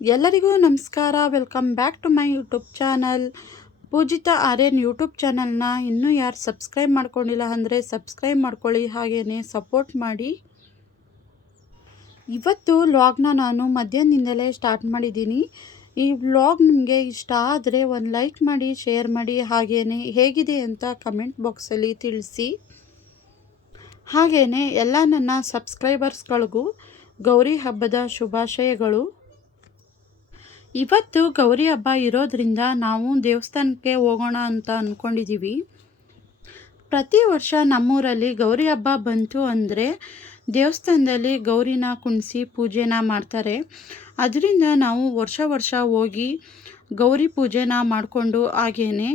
ಎಲ್ಲರಿಗೂ ನಮಸ್ಕಾರ. Welcome back to my YouTube channel Poojitha Aryan YouTube ಚಾನಲ್ನ ಇನ್ನೂ ಯಾರು ಸಬ್ಸ್ಕ್ರೈಬ್ ಮಾಡ್ಕೊಂಡಿಲ್ಲ ಅಂದರೆ ಸಬ್ಸ್ಕ್ರೈಬ್ ಮಾಡ್ಕೊಳ್ಳಿ, ಹಾಗೆಯೇ ಸಪೋರ್ಟ್ ಮಾಡಿ. ಇವತ್ತು ವ್ಲಾಗ್ನ ನಾನು ಮಧ್ಯಾಹ್ನದಿಂದಲೇ ಸ್ಟಾರ್ಟ್ ಮಾಡಿದ್ದೀನಿ. ಈ ವ್ಲಾಗ್ ನಿಮಗೆ ಇಷ್ಟ ಆದರೆ ಒಂದು ಲೈಕ್ ಮಾಡಿ, ಶೇರ್ ಮಾಡಿ, ಹಾಗೆಯೇ ಹೇಗಿದೆ ಅಂತ ಕಮೆಂಟ್ ಬಾಕ್ಸಲ್ಲಿ ತಿಳಿಸಿ. ಹಾಗೆಯೇ ಎಲ್ಲ ನನ್ನ ಸಬ್ಸ್ಕ್ರೈಬರ್ಸ್ಗಳಿಗೂ ಗೌರಿ ಹಬ್ಬದ ಶುಭಾಶಯಗಳು. ಇವತ್ತು ಗೌರಿ ಹಬ್ಬ ಇರೋದ್ರಿಂದ ನಾವು ದೇವಸ್ಥಾನಕ್ಕೆ ಹೋಗೋಣ ಅಂತ ಅಂದ್ಕೊಂಡಿದ್ದೀವಿ. ಪ್ರತಿ ವರ್ಷ ನಮ್ಮೂರಲ್ಲಿ ಗೌರಿ ಹಬ್ಬ ಬಂತು ಅಂದರೆ ದೇವಸ್ಥಾನದಲ್ಲಿ ಗೌರಿನ ಕುಣಿಸಿ ಪೂಜೆನ ಮಾಡ್ತಾರೆ. ಅದರಿಂದ ನಾವು ವರ್ಷ ಹೋಗಿ ಗೌರಿ ಪೂಜೆನ ಮಾಡಿಕೊಂಡು ಹಾಗೆಯೇ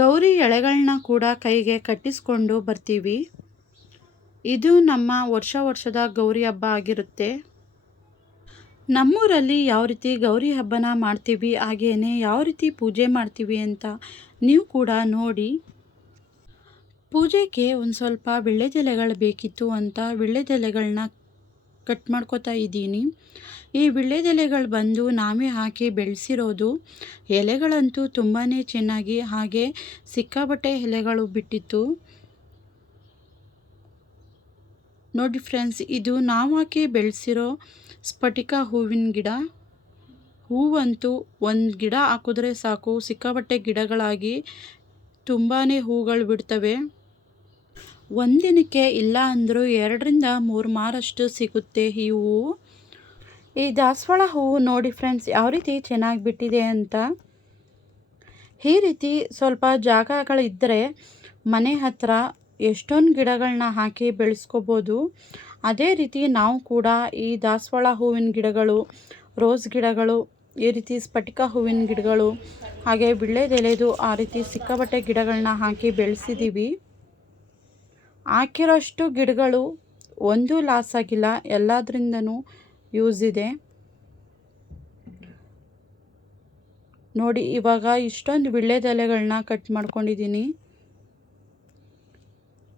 ಗೌರಿ ಎಳೆಗಳನ್ನ ಕೂಡ ಕೈಗೆ ಕಟ್ಟಿಸ್ಕೊಂಡು ಬರ್ತೀವಿ. ಇದು ನಮ್ಮ ವರ್ಷದ ಗೌರಿ ಹಬ್ಬ ಆಗಿರುತ್ತೆ. ನಮ್ಮೂರಲ್ಲಿ ಯಾವ ರೀತಿ ಗೌರಿ ಹಬ್ಬನ ಮಾಡ್ತೀವಿ, ಹಾಗೆಯೇ ಯಾವ ರೀತಿ ಪೂಜೆ ಮಾಡ್ತೀವಿ ಅಂತ ನೀವು ಕೂಡ ನೋಡಿ. ಪೂಜೆಗೆ ಒಂದು ಸ್ವಲ್ಪ ವೀಳ್ಯದೆಲೆಗಳು ಬೇಕಿತ್ತು ಅಂತ ವೀಳ್ಯದೆಲೆಗಳನ್ನ ಕಟ್ ಮಾಡ್ಕೋತಾ ಇದ್ದೀನಿ. ಈ ವೀಳ್ಯದೆಲೆಗಳು ಬಂದು ನಾವೇ ಹಾಕಿ ಬೆಳೆಸಿರೋದು. ಎಲೆಗಳಂತೂ ತುಂಬಾ ಚೆನ್ನಾಗಿ ಹಾಗೆ ಸಿಕ್ಕಾಪಟ್ಟೆ ಎಲೆಗಳು ಬಿಟ್ಟಿತ್ತು ನೋಡಿ ಫ್ರೆಂಡ್ಸ್. ಇದು ನಾವು ಹಾಕಿ ಬೆಳೆಸಿರೋ ಸ್ಫಟಿಕ ಹೂವಿನ ಗಿಡ. ಹೂವಂತೂ ಒಂದು ಗಿಡ ಹಾಕಿದ್ರೆ ಸಾಕು, ಸಿಕ್ಕಾಪಟ್ಟೆ ಗಿಡಗಳಾಗಿ ತುಂಬಾ ಹೂಗಳು ಬಿಡ್ತವೆ. ಒಂದಿನಕ್ಕೆ ಇಲ್ಲ ಅಂದರೂ 2-3 ಮಾರಷ್ಟು ಸಿಗುತ್ತೆ ಈ ಹೂವು. ಈ ದಾಸವಾಳ ಹೂವು ನೋಡಿ ಫ್ರೆಂಡ್ಸ್ ಯಾವ ರೀತಿ ಚೆನ್ನಾಗಿ ಬಿಟ್ಟಿದೆ ಅಂತ. ಈ ರೀತಿ ಸ್ವಲ್ಪ ಜಾಗಗಳಿದ್ದರೆ ಮನೆ ಹತ್ರ ಎಷ್ಟೊಂದು ಗಿಡಗಳನ್ನ ಹಾಕಿ ಬೆಳೆಸ್ಕೋಬೋದು. ಅದೇ ರೀತಿ ನಾವು ಕೂಡ ಈ ದಾಸವಾಳ ಹೂವಿನ ಗಿಡಗಳು, ರೋಸ್ ಗಿಡಗಳು, ಈ ರೀತಿ ಸ್ಫಟಿಕ ಹೂವಿನ ಗಿಡಗಳು, ಹಾಗೆ ವೀಳ್ಯದೆಲೆದು ಆ ರೀತಿ ಸಿಕ್ಕಾಪಟ್ಟೆ ಗಿಡಗಳನ್ನ ಹಾಕಿ ಬೆಳೆಸಿದ್ದೀವಿ. ಹಾಕಿರೋಷ್ಟು ಗಿಡಗಳು ಒಂದೂ ಲಾಸ್ ಆಗಿಲ್ಲ, ಎಲ್ಲದರಿಂದನೂ ಯೂಸ್ ಇದೆ ನೋಡಿ. ಇವಾಗ ಇಷ್ಟೊಂದು ವೀಳ್ಯದೆಲೆಗಳನ್ನ ಕಟ್ ಮಾಡ್ಕೊಂಡಿದ್ದೀನಿ.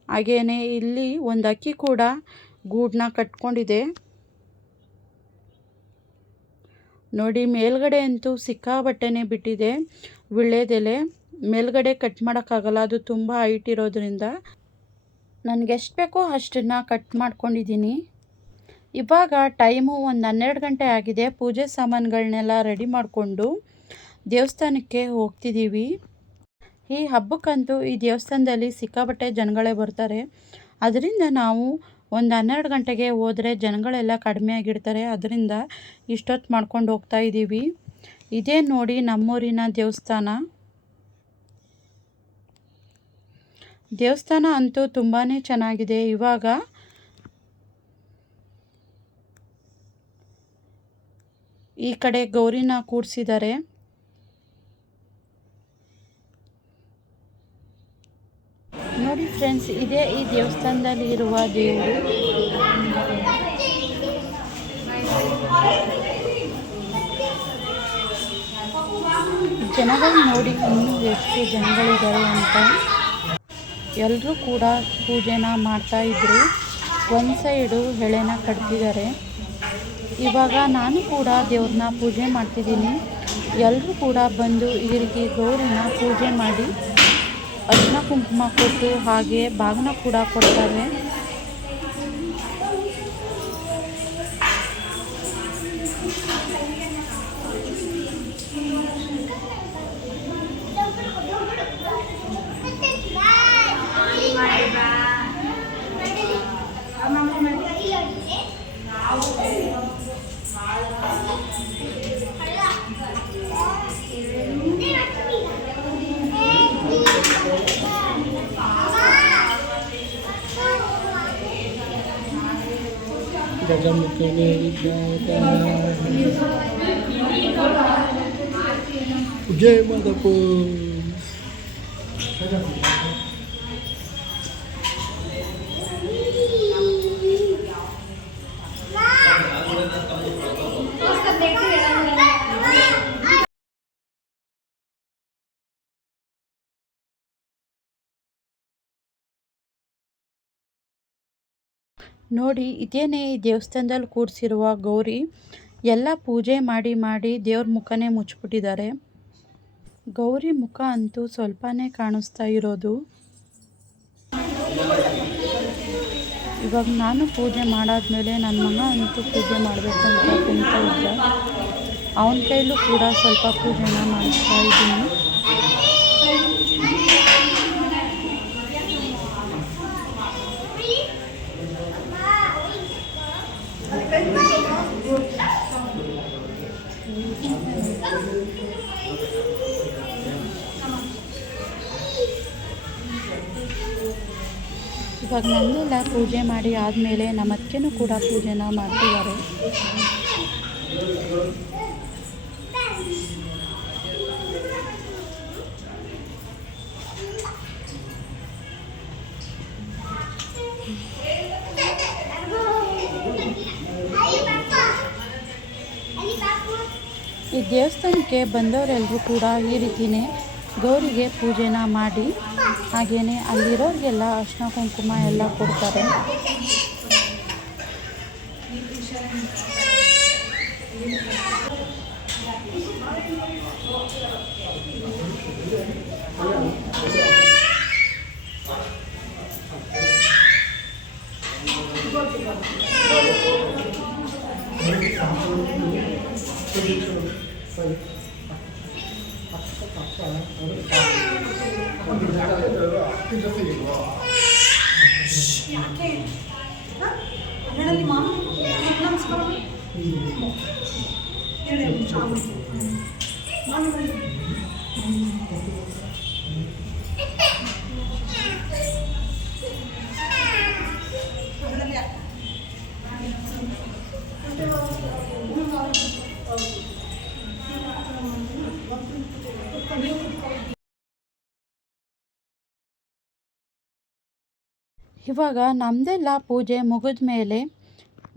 ಹಾಗೆಯೇ ಇಲ್ಲಿ ಒಂದು ಅಕ್ಕಿ ಕೂಡ ಗೂಡನ್ನ ಕಟ್ಕೊಂಡಿದೆ ನೋಡಿ. ಮೇಲ್ಗಡೆ ಅಂತೂ ಸಿಕ್ಕಾಬಟ್ಟೆನೇ ಬಿಟ್ಟಿದೆ ವೀಳ್ಯದೆಲೆ. ಮೇಲ್ಗಡೆ ಕಟ್ ಮಾಡೋಕ್ಕಾಗಲ್ಲ, ಅದು ತುಂಬ ಹೈಟ್ ಇರೋದ್ರಿಂದ ನನಗೆ ಎಷ್ಟು ಬೇಕೋ ಅಷ್ಟನ್ನು ಕಟ್ ಮಾಡ್ಕೊಂಡಿದ್ದೀನಿ. ಇವಾಗ ಟೈಮು ಒಂದು 12 ಗಂಟೆ ಆಗಿದೆ. ಪೂಜೆ ಸಾಮಾನುಗಳನ್ನೆಲ್ಲ ರೆಡಿ ಮಾಡಿಕೊಂಡು ದೇವಸ್ಥಾನಕ್ಕೆ ಹೋಗ್ತಿದ್ದೀವಿ. ಈ ಹಬ್ಬಕ್ಕಂತೂ ಈ ದೇವಸ್ಥಾನದಲ್ಲಿ ಸಿಕ್ಕಾಪಟ್ಟೆ ಜನಗಳೇ ಬರ್ತಾರೆ. ಅದರಿಂದ ನಾವು ಒಂದು 12 ಗಂಟೆಗೆ ಹೋದರೆ ಜನಗಳೆಲ್ಲ ಕಡಿಮೆ ಆಗಿರ್ತಾರೆ. ಅದರಿಂದ ಇಷ್ಟೊತ್ತು ಮಾಡ್ಕೊಂಡು ಹೋಗ್ತಾ ಇದ್ದೀವಿ. ಇದೇ ನೋಡಿ ನಮ್ಮೂರಿನ ದೇವಸ್ಥಾನ. ದೇವಸ್ಥಾನ ಅಂತೂ ತುಂಬಾ ಚೆನ್ನಾಗಿದೆ. ಇವಾಗ ಈ ಕಡೆ ಗೌರಿನ ಕೂರಿಸಿದ್ದಾರೆ ನೋಡಿ ಫ್ರೆಂಡ್ಸ್. ಇದೇ ಈ ದೇವಸ್ಥಾನದಲ್ಲಿ ಇರುವ ದೇವರು. ಜನಗಳು ನೋಡಿ ಇನ್ನೂ ಎಷ್ಟು ಜನಗಳಿದ್ದಾರೆ ಅಂತ. ಎಲ್ಲರೂ ಕೂಡ ಪೂಜೆನ ಮಾಡ್ತಾ ಇದ್ರು. ಒಂದು ಸೈಡು ಎಳೆನ ಕಟ್ತಿದ್ದಾರೆ. ಇವಾಗ ನಾನು ಕೂಡ ದೇವ್ರನ್ನ ಪೂಜೆ ಮಾಡ್ತಿದ್ದೀನಿ. ಎಲ್ಲರೂ ಕೂಡ ಬಂದು ಈ ರೀತಿ ಗೌರಿನ ಪೂಜೆ ಮಾಡಿ ಅರ್ಶಿನ ಕುಂಕುಮ ಕೊಟ್ಟು ಹಾಗೆ ಬಾಗಿನ ಕೂಡ ಕೊಡ್ತಾರೆ. Jai Madapur. ನೋಡಿ, ಇದೇನೇ ಈ ದೇವಸ್ಥಾನದಲ್ಲಿ ಕೂರಿಸಿರುವ ಗೌರಿ. ಎಲ್ಲ ಪೂಜೆ ಮಾಡಿ ಮಾಡಿ ದೇವ್ರ ಮುಖನೇ ಮುಚ್ಚಿಬಿಟ್ಟಿದ್ದಾರೆ. ಗೌರಿ ಮುಖ ಅಂತೂ ಸ್ವಲ್ಪನೇ ಕಾಣಿಸ್ತಾ ಇರೋದು. ಇವಾಗ ನಾನು ಪೂಜೆ ಮಾಡಾದ್ಮೇಲೆ ನನ್ನ ಮಗ ಅಂತೂ ಪೂಜೆ ಮಾಡಬೇಕು ಅಂತ ಕುಂತಾ ಇದ್ದ. ಅವನ ಕೈಲೂ ಕೂಡ ಸ್ವಲ್ಪ ಪೂಜೆನ ಮಾಡಿಸ್ತಾ ಇದ್ದೀನಿ. ಇವಾಗ ನನ್ನೆಲ್ಲ ಪೂಜೆ ಮಾಡಿ ಆದಮೇಲೆ ನಮ್ಮ ಅತ್ತೆನೂ ಕೂಡ ಪೂಜೆನ ಮಾಡ್ತಿದ್ದಾರೆ. ಈ ದೇವಸ್ಥಾನಕ್ಕೆ ಬಂದವರೆಲ್ಲರೂ ಕೂಡ ಈ ರೀತಿಯೇ ಗೌರಿಗೆ ಪೂಜೆನ ಮಾಡಿ ಹಾಗೆಯೇ ಅಲ್ಲಿರೋರಿಗೆಲ್ಲ ಅರಿಶಿನ ಕುಂಕುಮ ಎಲ್ಲ ಕೊಡ್ತಾರೆ. ಇವಾಗ ನಮ್ಮದೆಲ್ಲ ಪೂಜೆ ಮುಗಿದ ಮೇಲೆ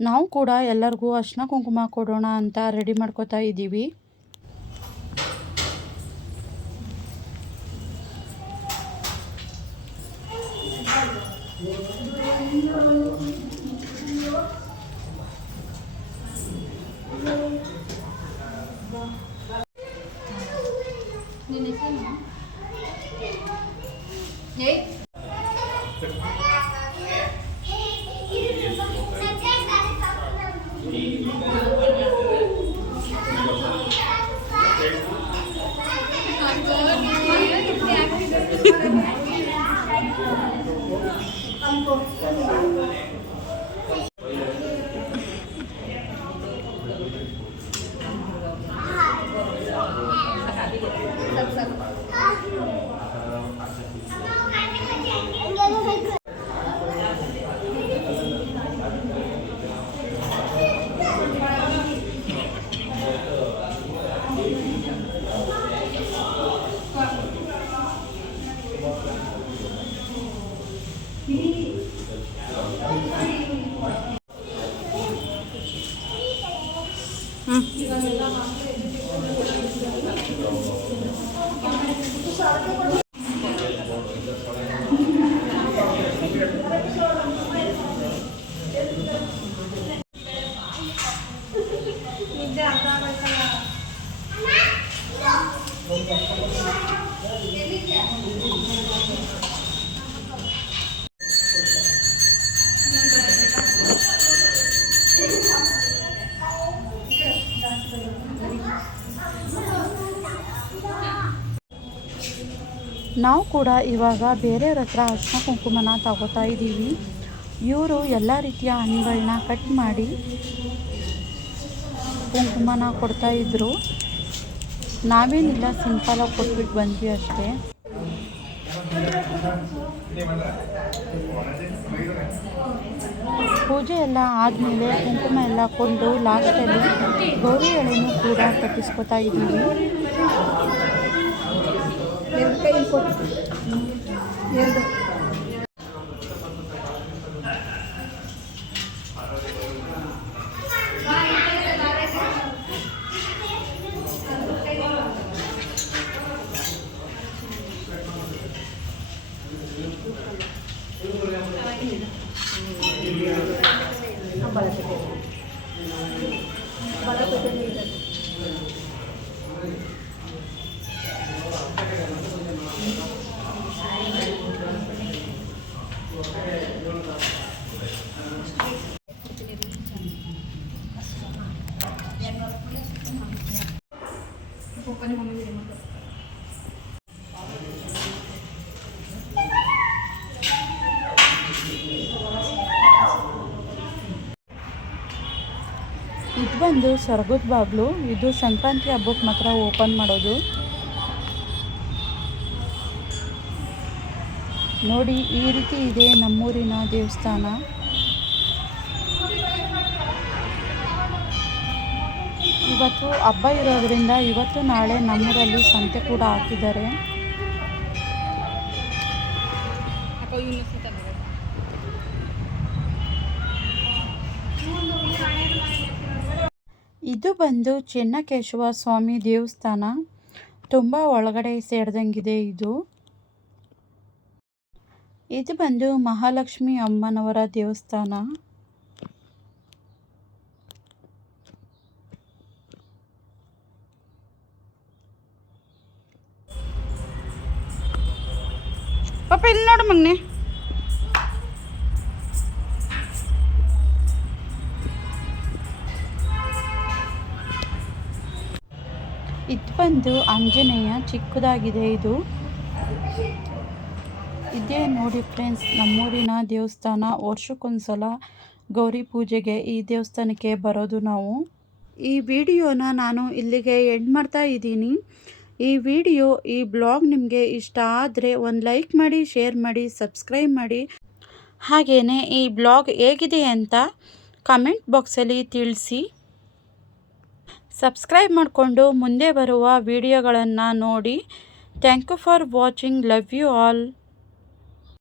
ನಾವು ಕೂಡ ಎಲ್ಲರಿಗೂ ಅರಿಶಿನ ಕುಂಕುಮ ಕೊಡೋಣ ಅಂತ ರೆಡಿ ಮಾಡ್ಕೋತಾ ಇದ್ದೀವಿ. ನಾವು ಕೂಡ ಇವಾಗ ಬೇರೆಯವ್ರ ಹತ್ರ ಅರಿಶಿನ ಕುಂಕುಮನ ತಗೋತಾ ಇದ್ದೀವಿ. ಇವರು ಎಲ್ಲ ರೀತಿಯ ಹಣ್ಣುಗಳನ್ನ ಕಟ್ ಮಾಡಿ ಕುಂಕುಮನ ಕೊಡ್ತಾಯಿದ್ರು. ನಾವೇನಿಲ್ಲ ಸಿಂಪಲಾಗಿ ಕೊಟ್ಬಿಟ್ಟು ಬಂದ್ವಿ ಅಷ್ಟೇ. ಪೂಜೆ ಎಲ್ಲ ಆದಮೇಲೆ ಕುಂಕುಮ ಎಲ್ಲ ಕೊಂಡು ಲಾಸ್ಟಲ್ಲಿ ಗೌರಿ ಎಳೆನೂ ಕೂಡ ಕಟ್ಟಿಸ್ಕೊತಾ ಇದ್ದೀವಿ. ಬಲ ಇದು ಬಂದು ಸೊರಗದ ಬಾಗಿಲು. ಇದು ಸಂಕ್ರಾಂತಿ ಹಬ್ಬಕ್ಕೆ ಮಾತ್ರ ಓಪನ್ ಮಾಡೋದು. ನೋಡಿ, ಈ ರೀತಿ ಇದೆ ನಮ್ಮೂರಿನ ದೇವಸ್ಥಾನ. ಇವತ್ತು ಹಬ್ಬ ಇರೋದ್ರಿಂದ ಇವತ್ತು ನಾಳೆ ನಮ್ಮೂರಲ್ಲಿ ಸಂತೆ ಕೂಡ ಹಾಕಿದ್ದಾರೆ. ಇದು ಬಂದು ಚೆನ್ನಕೇಶವ ಸ್ವಾಮಿ ದೇವಸ್ಥಾನ. ತುಂಬ ಒಳಗಡೆ ಸೇರಿದಂಗಿದೆ ಇದು. ಇದು ಬಂದು ಮಹಾಲಕ್ಷ್ಮಿ ಅಮ್ಮನವರ ದೇವಸ್ಥಾನ. ಪಾಪ ಇಲ್ಲಿ ನೋಡು ಮಗ್ನೆ. ಇದು ಬಂದು ಆಂಜನೇಯ, ಚಿಕ್ಕದಾಗಿದೆ ಇದು. ಇದೇ ನೋಡಿ ಫ್ರೆಂಡ್ಸ್, ನಮ್ಮೂರಿನ ದೇವಸ್ಥಾನ. ವರ್ಷಕ್ಕೊಂದ್ಸಲ ಗೌರಿ ಪೂಜೆಗೆ ಈ ದೇವಸ್ಥಾನಕ್ಕೆ ಬರೋದು ನಾವು. ಈ ವಿಡಿಯೋನ ನಾನು ಇಲ್ಲಿಗೆ ಎಂಡ್ ಮಾಡ್ತಾ ಇದ್ದೀನಿ. ಈ ಬ್ಲಾಗ್ ನಿಮಗೆ ಇಷ್ಟ ಆದರೆ ಒಂದು ಲೈಕ್ ಮಾಡಿ, ಶೇರ್ ಮಾಡಿ, ಸಬ್ಸ್ಕ್ರೈಬ್ ಮಾಡಿ. ಹಾಗೆಯೇ ಈ ಬ್ಲಾಗ್ ಹೇಗಿದೆ ಅಂತ ಕಮೆಂಟ್ ಬಾಕ್ಸಲ್ಲಿ ತಿಳಿಸಿ. ಸಬ್ಸ್ಕ್ರೈಬ್ ಮಾಡಿಕೊಂಡು ಮುಂದೆ ಬರುವ ವಿಡಿಯೋಗಳನ್ನು ನೋಡಿ. Thank you for watching. Love you all.